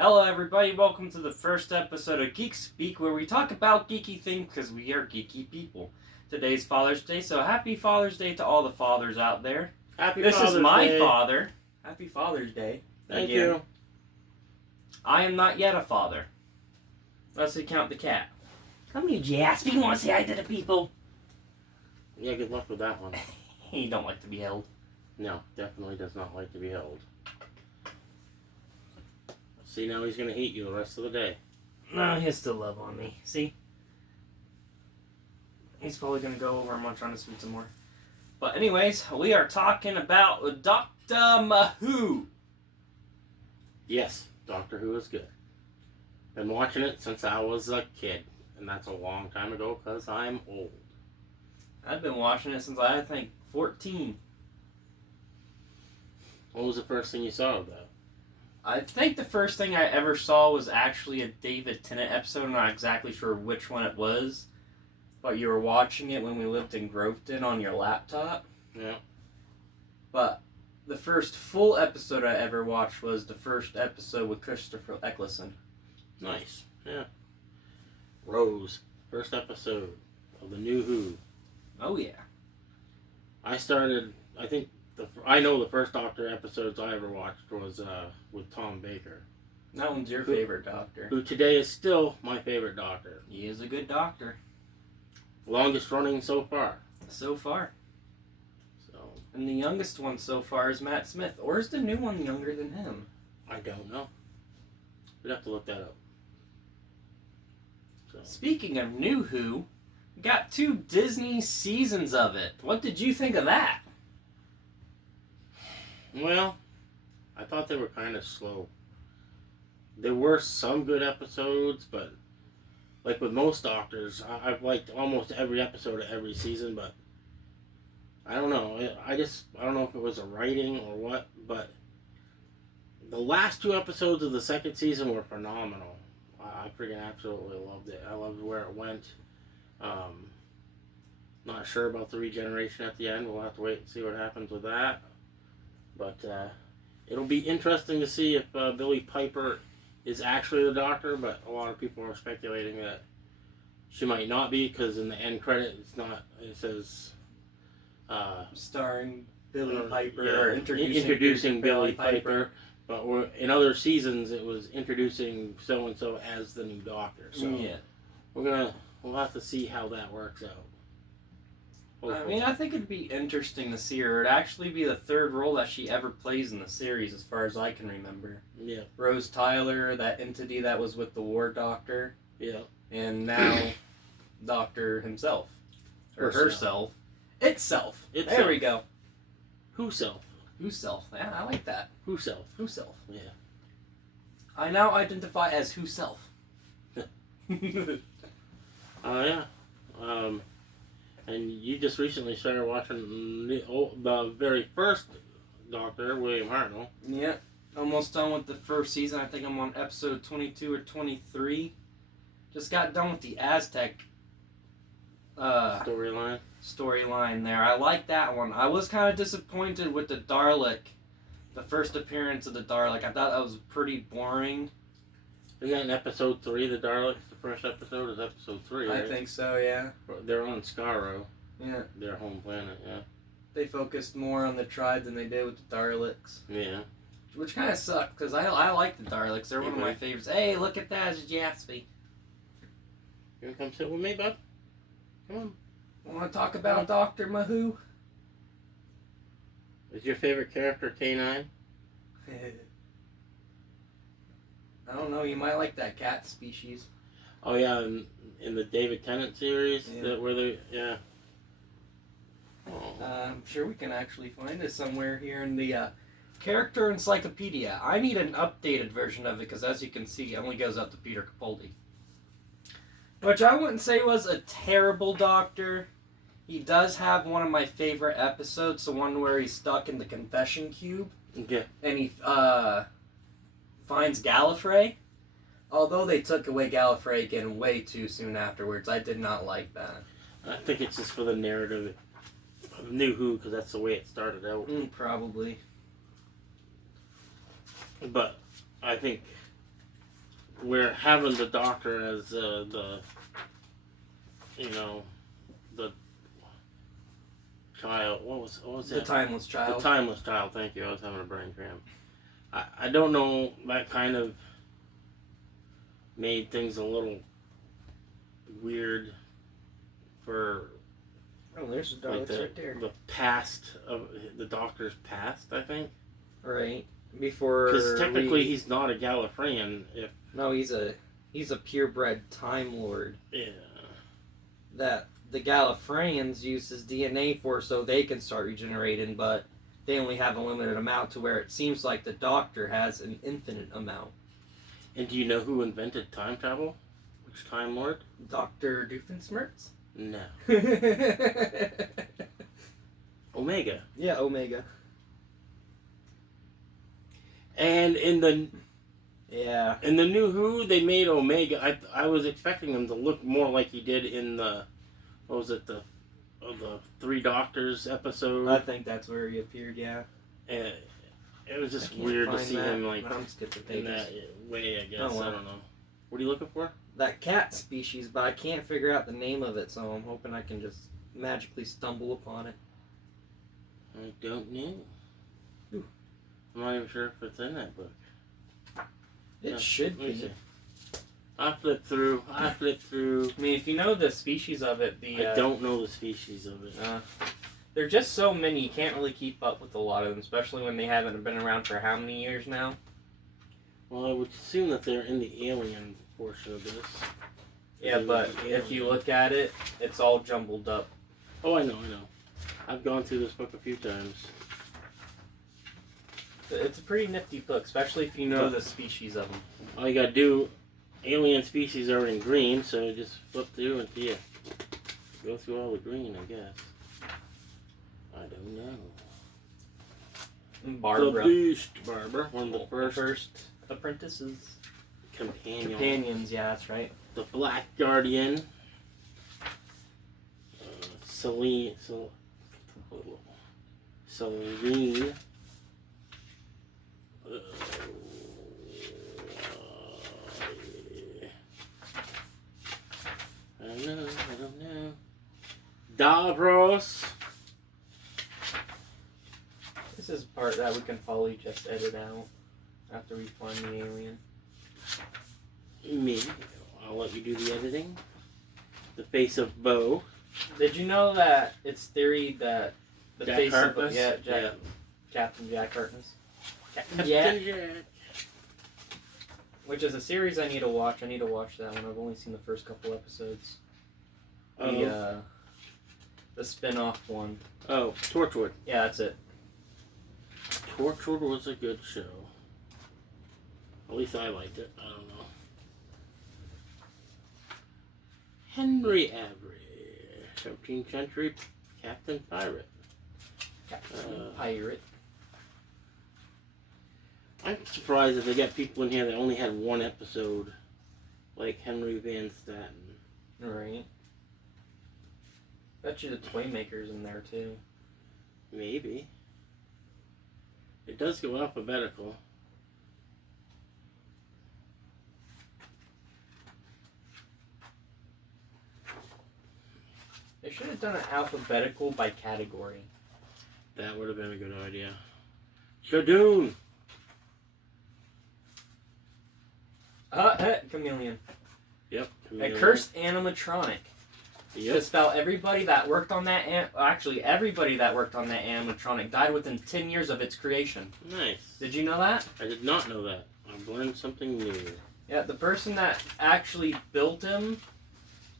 Hello everybody, welcome to the first episode of Geek Speak, where we talk about geeky things because we are geeky people. Today's Father's Day, so happy Father's Day to all the fathers out there. Happy This Father's is my Day. father. Happy Father's Day. Thank Again. you. I am not yet a father. Let's count the cat. Come here, Jasper. You want to say hi to the people? Yeah, good luck with that one. He don't like to be held. No, definitely does not like to be held. See, now he's going to hate you the rest of the day. No, he'll still love on me. See? He's probably going to go over and munch on his food some more. But anyways, we are talking about Dr. Who. Yes, Doctor Who is good. Been watching it since I was a kid. And that's a long time ago because I'm old. I've been watching it since I think 14. What was the first thing you saw of that? I think the first thing I ever saw was actually a David Tennant episode. I'm not exactly sure which one it was. But you were watching it when we lived in Groveton on your laptop. Yeah. But the first full episode I ever watched was the first episode with Christopher Eccleston. Nice. Yeah. Rose. First episode of the new Who. Oh, yeah. I started, I know the first Doctor episodes I ever watched was with Tom Baker. That one's your favorite Doctor. Who today is still my favorite Doctor. He is a good Doctor. Longest running so far. So far. So And the youngest one so far is Matt Smith. Or is the new one younger than him? I don't know. We'd have to look that up. So. Speaking of New Who, we got 2 Disney seasons of it. What did you think of that? Well, I thought they were kind of slow. There were some good episodes, but like with most Doctors, I've liked almost every episode of every season, but I don't know. I don't know if it was a writing or what, but the last 2 episodes of the second season were phenomenal. I freaking absolutely loved it. I loved where it went. Not sure about the regeneration at the end. We'll have to wait and see what happens with that. But it'll be interesting to see if Billie Piper is actually the Doctor, but a lot of people are speculating that she might not be, because in the end credit it says Starring Billie Piper, yeah, or introducing Billie Piper. But in other seasons it was introducing so-and-so as the new Doctor. So yeah. we'll have to see how that works out. Hopefully. I mean, I think it'd be interesting to see her. It'd actually be the 3rd role that she ever plays in the series, as far as I can remember. Yeah. Rose Tyler, that entity that was with the War Doctor. Yeah. And now Doctor himself. Or herself. Itself. There we go. Who-self. Who-self. Yeah, I like that. Who-self. Who-self. Yeah. I now identify as who-self. Yeah. And you just recently started watching the very first Doctor, William Hartnell. Yeah. Almost done with the first season. I think I'm on episode 22 or 23. Just got done with the Aztec storyline there. I like that one. I was kind of disappointed with the Dalek. The first appearance of the Dalek. I thought that was pretty boring. Isn't that in episode 3, the Daleks? The first episode is episode 3, right? I think so, yeah. They're on Skaro. Yeah. Their home planet, yeah. They focused more on the tribe than they did with the Daleks. Yeah. Which kind of sucked, because I like the Daleks. They're one of my favorites. Hey, look at that, it's Jasper. You want to come sit with me, bud? Come on. Want to talk about Dr. Mahoo? Is your favorite character K9? I don't know, you might like that cat species. Oh yeah, in the David Tennant series, yeah. Yeah. Oh. I'm sure we can actually find it somewhere here in the character encyclopedia. I need an updated version of it, because as you can see, it only goes out to Peter Capaldi. Which I wouldn't say was a terrible Doctor. He does have one of my favorite episodes, the one where he's stuck in the confession cube. Yeah. And he finds Gallifrey. Although they took away Gallifrey again way too soon afterwards, I did not like that. I think it's just for the narrative of New Who, because that's the way it started out. Probably. But I think we're having the Doctor as the child. What was The it? Timeless Child. The Timeless Child. Thank you. I was having a brain cramp. I don't know. That kind of made things a little weird for Oh, there's the dog. like It's right there. the past of the Doctor's past. I think Right before. because technically he's not a Gallifreyan. If No, he's a purebred Time Lord yeah. that the Gallifreyans use his DNA for, so they can start regenerating, but they only have a limited amount, to where it seems like the Doctor has an infinite amount. And do you know who invented time travel? Which Time Lord? Dr. Doofenshmirtz? No. Omega. Yeah, Omega. And in the Yeah. New Who, they made Omega. I was expecting him to look more like he did in the the Three Doctors episode. I think that's where he appeared, yeah. And it was just I can't weird to find see that. him like I'm skipping in pages. that way. I guess Oh, well. I don't know. What are you looking for? That cat species, but I can't figure out the name of it, so I'm hoping I can just magically stumble upon it. I don't know. Ooh. I'm not even sure if it's in that book. It Yeah, should let me be. see. I flipped through. I mean, if you know the species of it, I don't know the species of it. there are just so many, you can't really keep up with a lot of them, especially when they haven't been around for how many years now? Well, I would assume that they're in the alien portion of this. Yeah, but if you look at it, it's all jumbled up. Oh, I know. I've gone through this book a few times. It's a pretty nifty book, especially if you know the species of them. All you gotta do, alien species are in green, so just flip through and see it. Go through all the green, I guess. I don't know. Barbara. The Beast, Barbara. One of the first apprentices. Companions. Yeah, that's right. The Black Guardian. Celine. I don't know. Davros. This is part that we can probably just edit out after we find the alien. Me. I'll let you do the editing. The face of Bo. Did you know that it's theory that the Jack face Harkness? of Captain Jack Harkness? Captain Yeah. Jack. Which is a series I need to watch. I need to watch that one. I've only seen the first couple episodes. The spin-off one. Oh, Torchwood. Yeah, that's it. Torchwood was a good show. At least I liked it. I don't know. Henry Avery, 17th century Captain Pirate. Captain Pirate. I'm surprised that they got people in here that only had one episode, like Henry Van Staten. Right. Bet you the Toymaker's in there too. Maybe. It does go alphabetical. They should have done it alphabetical by category. That would have been a good idea. Shadoon! Chameleon. Yep. A cursed animatronic. Yep. Just about everybody that worked on that, everybody that worked on that animatronic died within 10 years of its creation. Nice. Did you know that? I did not know that. I've learned something new. Yeah, the person that actually built him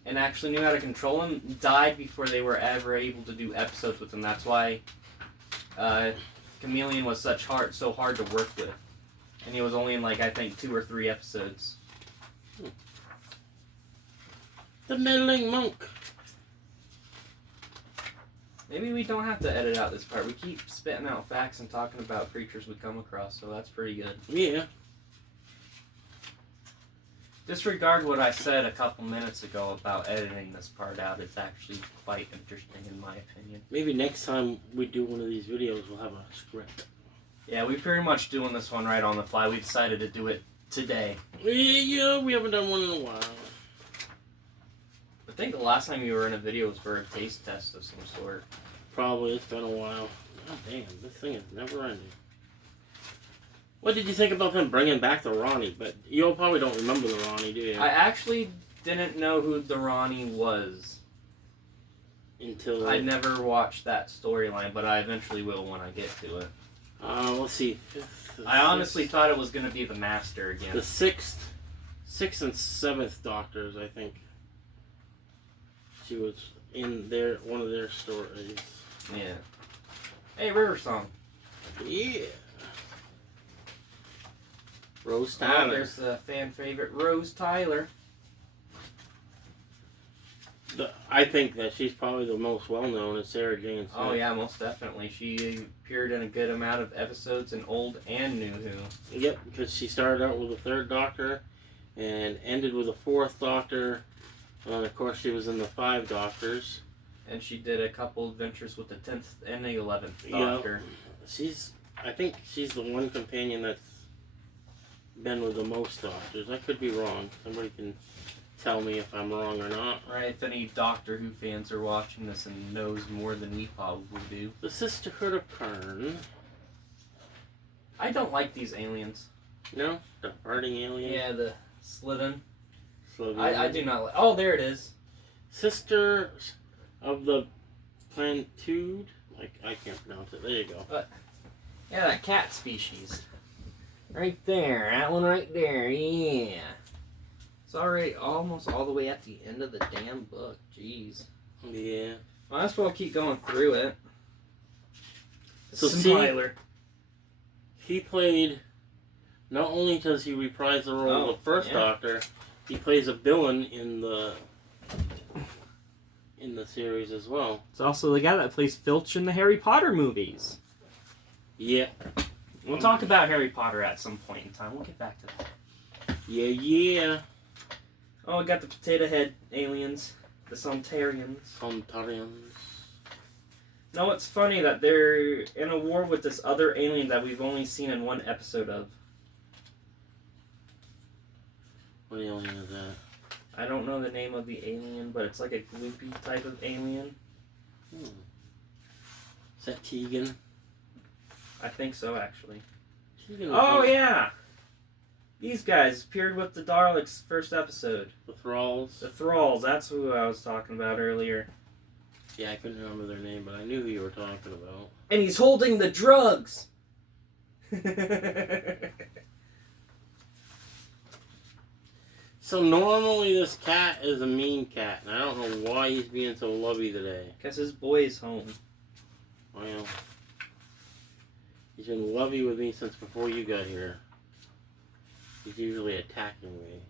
and actually knew how to control him died before they were ever able to do episodes with him. That's why Chameleon was so hard to work with. And he was only in, I think 2 or 3 episodes. The meddling monk. Maybe we don't have to edit out this part. We keep spitting out facts and talking about creatures we come across, so that's pretty good. Yeah. Disregard what I said a couple minutes ago about editing this part out. It's actually quite interesting in my opinion. Maybe next time we do one of these videos, we'll have a script. Yeah, we're pretty much doing this one right on the fly. We decided to do it today. Yeah, we haven't done one in a while. I think the last time you were in a video was for a taste test of some sort. Probably, it's been a while. God damn, this thing is never ending. What did you think about them bringing back the Ronnie? But you probably don't remember the Ronnie, do you? I actually didn't know who the Ronnie was. Until... I never watched that storyline, but I eventually will when I get to it. Let's see. I honestly thought it was going to be the Master again. The sixth and seventh Doctors, I think. She was in one of their stories. Yeah. Hey, River Song. Yeah. Rose Oh, Tyler. there's the fan favorite Rose Tyler. I think that she's probably the most well-known is Sarah Jane Smith. Oh yeah, most definitely. She appeared in a good amount of episodes in Old and New Who. Yep, because she started out with the third Doctor and ended with the fourth Doctor. And of course, she was in the 5 Doctors. And she did a couple adventures with the 10th and the 11th Doctor. Yep. I think she's the one companion that's been with the most Doctors. I could be wrong. Somebody can tell me if I'm wrong or not. Right, if any Doctor Who fans are watching this and knows more than we probably do. The Sisterhood of Karn. I don't like these aliens. No? The farting alien? Yeah, the Slytherin. Slytherin. I do not like... Oh, there it is. Sisters of the Plantude? I can't pronounce it. There you go. Yeah, that cat species. Right there. That one right there. Yeah. It's already almost all the way at the end of the damn book. Jeez. Yeah. Might as well keep going through it. So Tyler. He played... Not only does he reprise the role of the first Doctor, he plays a villain in the series as well. It's also the guy that plays Filch in the Harry Potter movies. Yeah. We'll talk about Harry Potter at some point in time. We'll get back to that. Yeah. Oh, we got the potato head aliens. The Sontarians. No, it's funny that they're in a war with this other alien that we've only seen in one episode of. What alien is that? I don't know the name of the alien, but it's like a gloopy type of alien. Is that Tegan? I think so, actually. Tegan yeah! These guys appeared with the Daleks' first episode. The Thralls? The Thralls, that's who I was talking about earlier. Yeah, I couldn't remember their name, but I knew who you were talking about. And he's holding the drugs! So normally this cat is a mean cat, and I don't know why he's being so lovey today. Because his boy's home. Well, he's been lovey with me since before you got here. He's usually attacking me.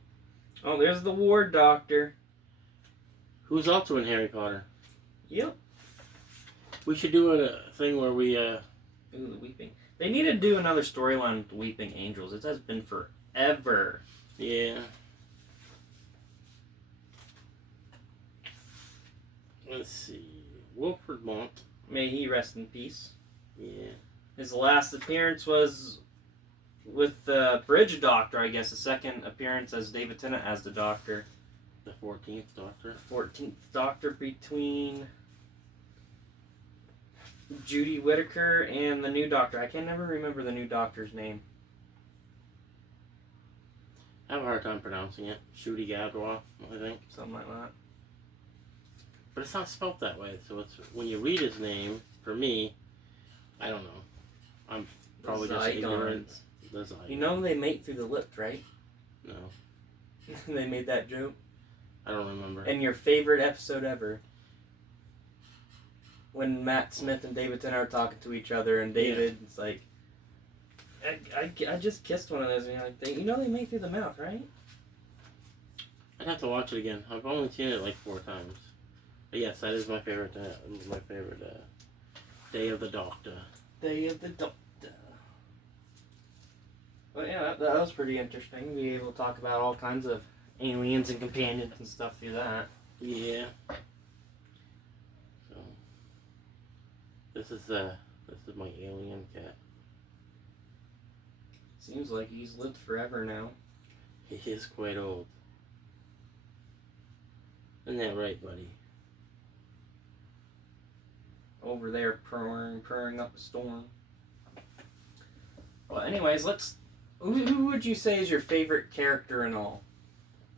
Oh, there's the Ward Doctor. Who's also in Harry Potter. Yep. We should do a thing where we, Ooh, the Weeping. They need to do another storyline with the Weeping Angels. It has been forever. Yeah. Let's see. Wilfred Mont. May he rest in peace. Yeah. His last appearance was with the Bridge Doctor, I guess. The second appearance as David Tennant as the Doctor. The 14th Doctor. The 14th Doctor between Judy Whittaker and the new Doctor. I can never remember the new Doctor's name. I have a hard time pronouncing it. Judy Gadwa, I think. Something like that. But it's not spelt that way, so it's when you read his name, for me, I don't know. I'm probably just ignorant. The Zygons. You know they mate through the lips, right? No. They made that joke. I don't remember. And your favorite episode ever? When Matt Smith and David Tennant are talking to each other, and David is like, I just kissed one of those, and you're like, you know they mate through the mouth, right? I'd have to watch it again. I've only seen it like 4 times. But yes, that is my favorite. Day of the Doctor. Day of the Doctor. But yeah, that was pretty interesting. Be able to talk about all kinds of aliens and companions and stuff through that. Yeah. So this is my alien cat. Seems like he's lived forever now. He is quite old. Isn't that right, buddy? Over there purring up a storm. Well, anyways, let's... Who would you say is your favorite character in all?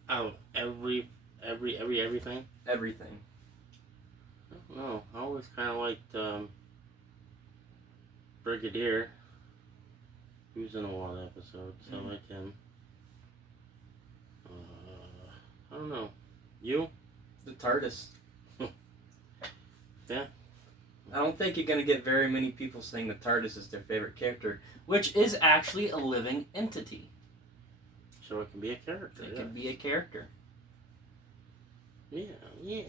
Out of everything? Everything. I don't know. I always kind of liked Brigadier. He was in a lot of episodes. I like him. I don't know. You? The TARDIS. Yeah. I don't think you're going to get very many people saying the TARDIS is their favorite character, which is actually a living entity. So it can be a character. It can be a character. Yeah.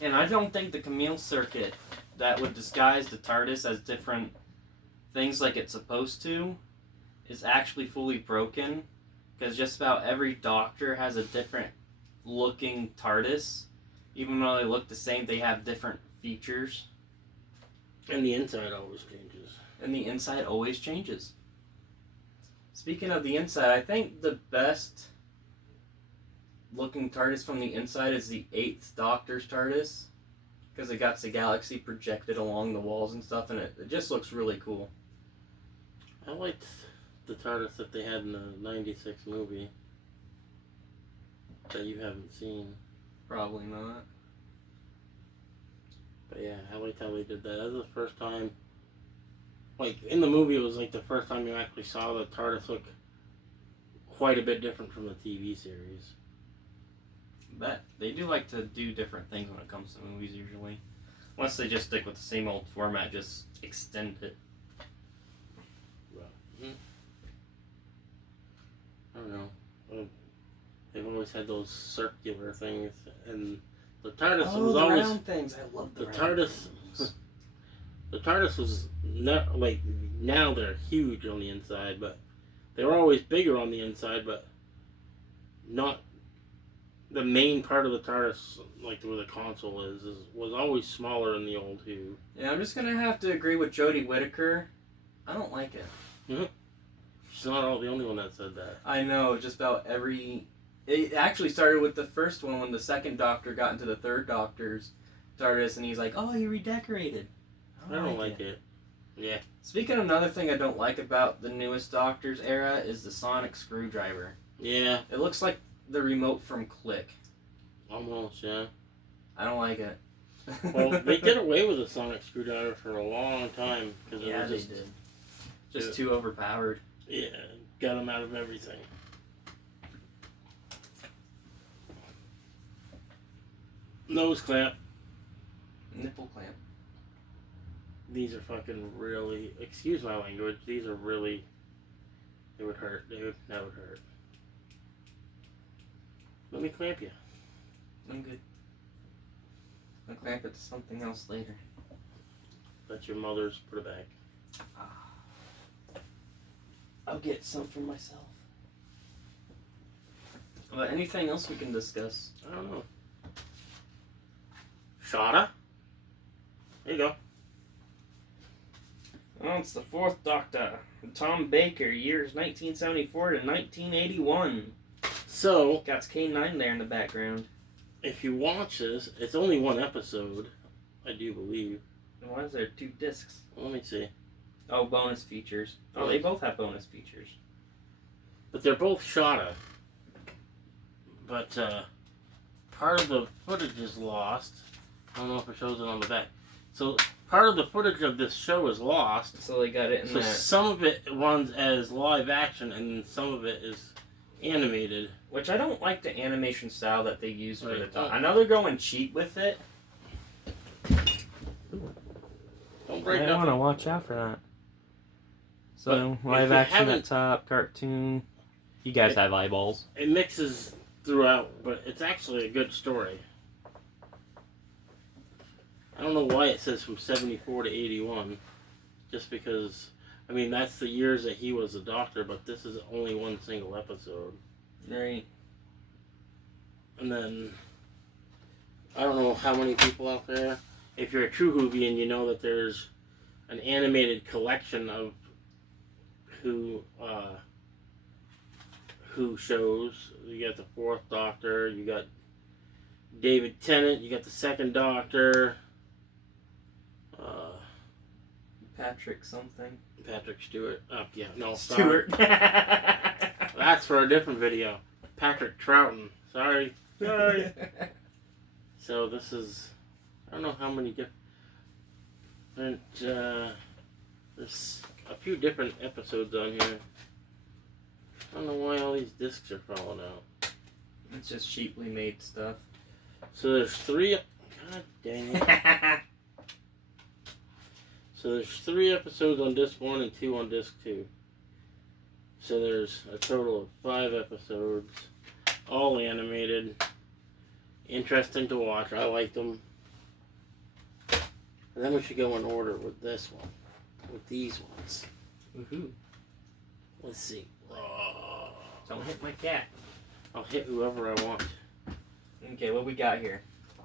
And I don't think the Camille circuit that would disguise the TARDIS as different things like it's supposed to is actually fully broken, because just about every Doctor has a different looking TARDIS. Even though they look the same, they have different features. And the inside always changes. And the inside always changes. Speaking of the inside, I think the best looking TARDIS from the inside is the 8th Doctor's TARDIS, because it got the galaxy projected along the walls and stuff, and it just looks really cool. I liked the TARDIS that they had in the 96 movie that you haven't seen. Probably not. But yeah, I liked how they did that. That was the first time, like, in the movie, it was like the first time you actually saw the TARDIS look quite a bit different from the TV series. But they do like to do different things when it comes to movies, usually. Unless they just stick with the same old format, just extend it. I don't know. They've always had those circular things, and the TARDIS was the always round things. I love the round TARDIS. things. The TARDIS was not like, now they're huge on the inside, but they were always bigger on the inside, but not the main part of the TARDIS, like where the console is was always smaller in the old Who. Yeah, I'm just gonna have to agree with Jodie Whittaker. I don't like it. Mm-hmm. She's not the only one that said that. I know, just about every... It actually started with the first one when the second Doctor got into the third Doctor's TARDIS, and he's like, "Oh, you redecorated." I don't like it. Yeah. Speaking of another thing I don't like about the newest Doctor's era is the sonic screwdriver. Yeah. It looks like the remote from Click. Almost, yeah. I don't like it. Well, they did away with the sonic screwdriver for a long time. Cause Yeah, it was they did. Just too overpowered. Yeah, got them out of everything. Nose clamp. Nipple clamp. These are fucking really, excuse my language, these are really, it would hurt, dude. That would hurt. Let me clamp you. I'm good. I'll clamp it to something else later. Let your mother's put it back. I'll get some for myself. But anything else we can discuss? I don't know. Shada? There you go. Oh, it's the 4th Doctor. Tom Baker, years 1974 to 1981. So, Got K9 there in the background. if you watch this, it's only one episode, I do believe. And why is there 2 discs? Let me see. Oh, bonus features. Oh, they both have bonus features. But they're both Shada. But, part of the footage is lost. I don't know if it shows it on the back. So, part of the footage of this show is lost. So they got it in So there. some of it runs as live action, and some of it is animated. Which I don't like the animation style that they use for Right. the top. I know they're going cheap with it. Don't break I nothing. want to watch out for that. So, But live if you action haven't- at top, cartoon. You guys have eyeballs. It mixes throughout, but it's actually a good story. I don't know why it says from 74 to 81. Just because, I mean, that's the years that he was a Doctor, but this is only one single episode. Right. And then, I don't know how many people out there, if you're a true Whovian, you know that there's an animated collection of Who shows. You got the Fourth Doctor. You got David Tennant. You got the Second Doctor. Patrick something. Patrick Stewart. Oh, yeah, no, Stewart. That's for a different video. Patrick Troughton. Sorry. So this is, I don't know how many different, there's a few different episodes on here. I don't know why all these discs are falling out. It's just cheaply made stuff. So there's 3, god dang it. So there's 3 episodes on disc 1 and 2 on disc 2. So there's a total of 5 episodes, all animated. Interesting to watch. I like them. And then we should go in order with this one. With these ones. Woohoo. Let's see. Don't hit my cat. I'll hit whoever I want. Okay, what we got here?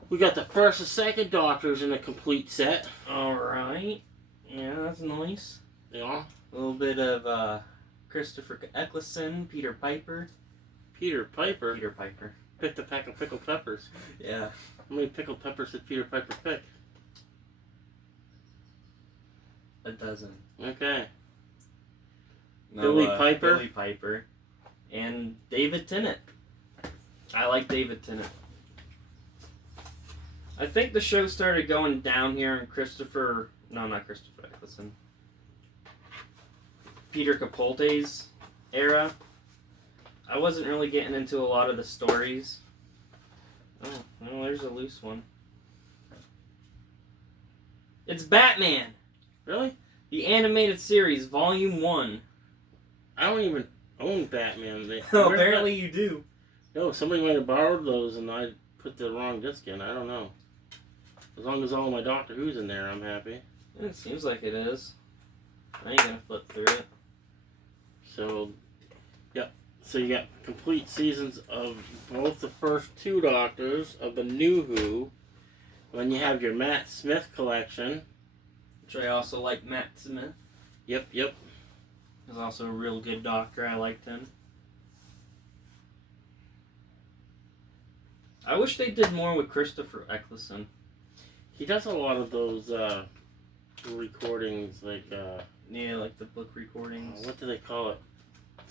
We got the first and second Doctors in a complete set. Alright. Yeah, that's nice. Yeah. A little bit of Christopher Eccleston, Peter Piper. Peter Piper? Peter Piper. Picked a pack of pickled peppers. Yeah. How many pickled peppers did Peter Piper pick? A dozen. Okay. No, Billy Piper? Billy Piper. And David Tennant. I like David Tennant. I think the show started going down here in not Christopher Eccleston. Peter Capaldi's era. I wasn't really getting into a lot of the stories. Oh, no, there's a loose one. It's Batman! Really? The Animated Series, Volume 1. I don't even own Batman. Apparently you do. No, somebody might have borrowed those and I put the wrong disc in. I don't know. As long as all my Doctor Who's in there, I'm happy. It seems like it is. I ain't gonna flip through it. So, yep. So you got complete seasons of both the first 2 Doctors of the New Who. Then you have your Matt Smith collection. Which I also like Matt Smith. Yep. He's also a real good Doctor. I liked him. I wish they did more with Christopher Eccleston. He does a lot of those recordings, like Yeah, like the book recordings. what do they call it?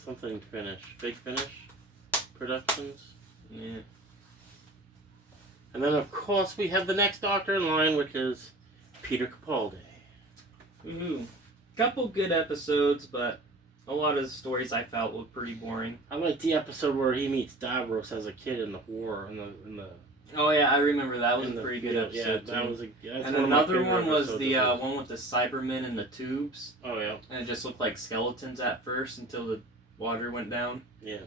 Something Finish, Big Finish Productions. Yeah. And then of course we have the next Doctor in line, which is Peter Capaldi. Woohoo. Couple good episodes, but a lot of the stories I felt were pretty boring. I like the episode where he meets Davros as a kid in the war, in the Oh yeah, I remember that was a in the pretty good field. episode Yeah, that too. was that's And one of my another favorite one was episodes the of it. one with the Cybermen and the tubes, Oh yeah, and it just looked like skeletons at first until the water went down. yeah.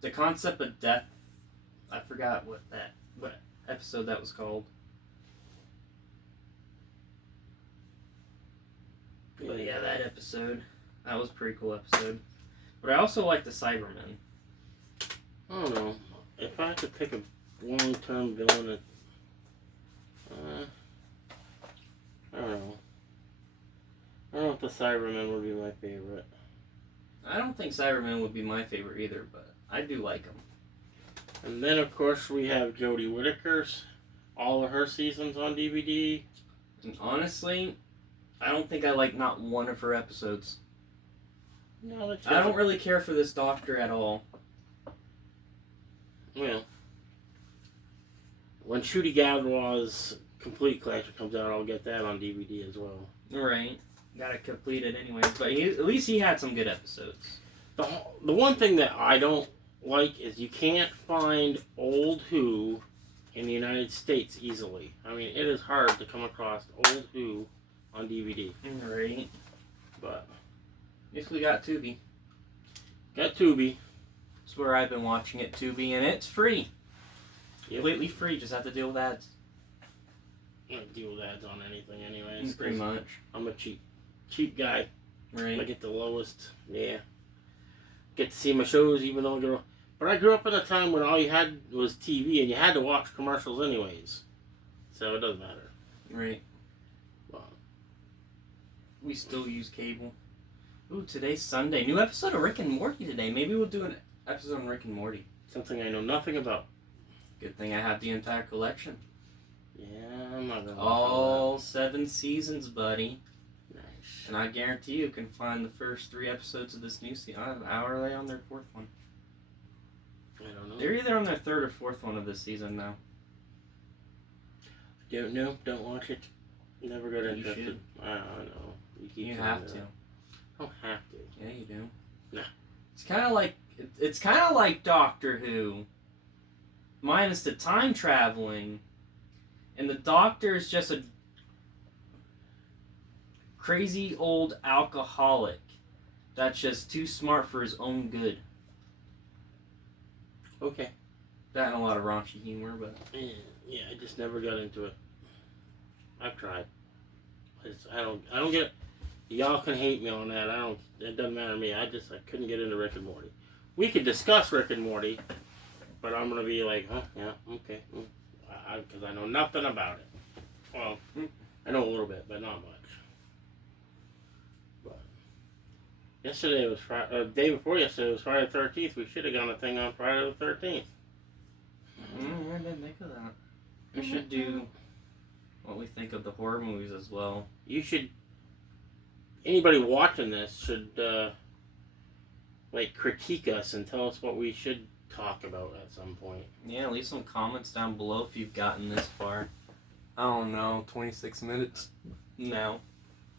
The concept of death, I forgot what episode that was called. But yeah, that episode, that was a pretty cool episode. But I also like the Cybermen. I don't know. If I could pick a long-term villain, I don't know. I don't know if the Cybermen would be my favorite. I don't think Cybermen would be my favorite either, but I do like them. And then, of course, we have Jodie Whittaker's, all of her seasons on DVD. And honestly, I don't think I like not one of her episodes. No, that's I don't really care for this Doctor at all. Well, when Ncuti Gatwa's complete collection comes out, I'll get that on DVD as well. Right. Gotta complete it anyways. But at least he had some good episodes. The one thing that I don't like is you can't find old Who in the United States easily. I mean, it is hard to come across old Who on DVD. Right. But At least we got Tubi. got Tubi. That's where I've been watching it, Tubi, and it's free. Yep. Completely free, just have to deal with ads. I don't deal with ads on anything anyways. Pretty much. I'm a cheap guy. Right. I get the lowest. Yeah. Get to see my shows even though they're... But I grew up in a time when all you had was TV and you had to watch commercials anyways. So it doesn't matter. Right. But We still use cable. Ooh, today's Sunday. New episode of Rick and Morty today. Maybe we'll do an episode on Rick and Morty. Something I know nothing about. Good thing I have the entire collection. Yeah, I'm not gonna. All 7 seasons, buddy. Nice. And I guarantee you can find the first 3 episodes of this new season. How are they on their 4th one? I don't know. They're either on their 3rd or 4th one of this season now. Don't know. Don't watch it. Never got You interested. should. I know. Keep You saying have that. to. I don't have to. Yeah, you do. Nah. It's kind of like Doctor Who, minus the time traveling, and the Doctor is just a crazy old alcoholic that's just too smart for his own good. Okay. That and a lot of raunchy humor, but Yeah, I just never got into it. I've tried. I don't get it. Y'all can hate me on that. It doesn't matter to me. I couldn't get into Rick and Morty. We could discuss Rick and Morty, but I'm gonna be like, huh, yeah, okay, because I know nothing about it. Well, I know a little bit, but not much. But yesterday was Friday. Day before yesterday was Friday the 13th. We should have done a thing on Friday the 13th. I didn't think of that. We should do what we think of the horror movies as well. You should. Anybody watching this should critique us and tell us what we should talk about at some point. Yeah, leave some comments down below if you've gotten this far. I don't know, 26 minutes now.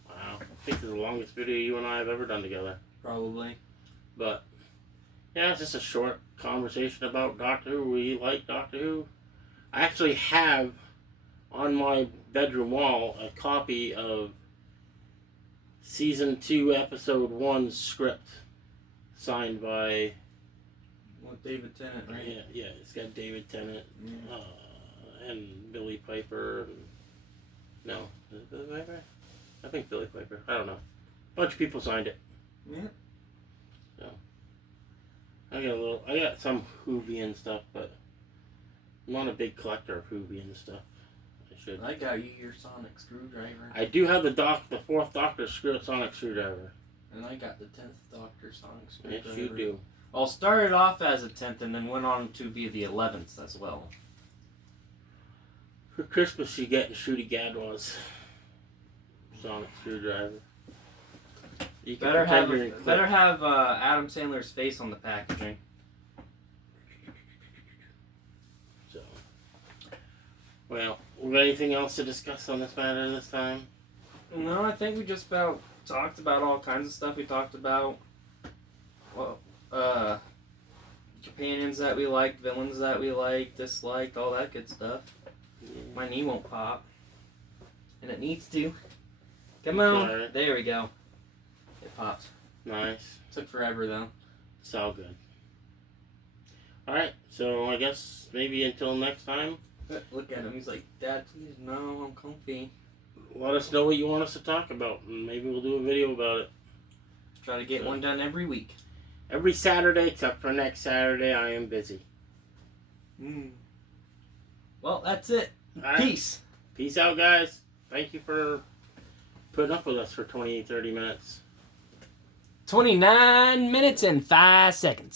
Wow, I think this is the longest video you and I have ever done together. Probably. But yeah, it's just a short conversation about Doctor Who. We like Doctor Who. I actually have on my bedroom wall a copy of Season 2, Episode 1 script signed by... Well, David Tennant, right? Yeah, it's got David Tennant and Billy Piper. No, is it Billy Piper? I think Billy Piper. I don't know. A bunch of people signed it. Yeah. So, I got some Whovian stuff, but I'm not a big collector of Whovian stuff. I got you your sonic screwdriver. I do have the 4th Doctor sonic screwdriver. And I got the 10th Doctor sonic screwdriver. Yes, you do. Well, started off as a 10th and then went on to be the 11th as well. For Christmas, you get Shooty Gadwa's sonic screwdriver. You can Better have pretend you're in Adam Sandler's face on the packaging. So, well, we got anything else to discuss on this matter this time? No, I think we just about talked about all kinds of stuff. We talked about companions that we liked, villains that we liked, disliked, all that good stuff. Yeah. My knee won't pop. And it needs to. Come on. Right. There we go. It popped. Nice. Took forever though. It's all good. Alright, so I guess maybe until next time. Look at him. He's like, Dad, please, no, I'm comfy. Let us know what you want us to talk about, and maybe we'll do a video about it. Try to get one done every week. Every Saturday, except for next Saturday, I am busy. Well, that's it. Right. Peace. Peace out, guys. Thank you for putting up with us for 30 minutes. 29 minutes and 5 seconds.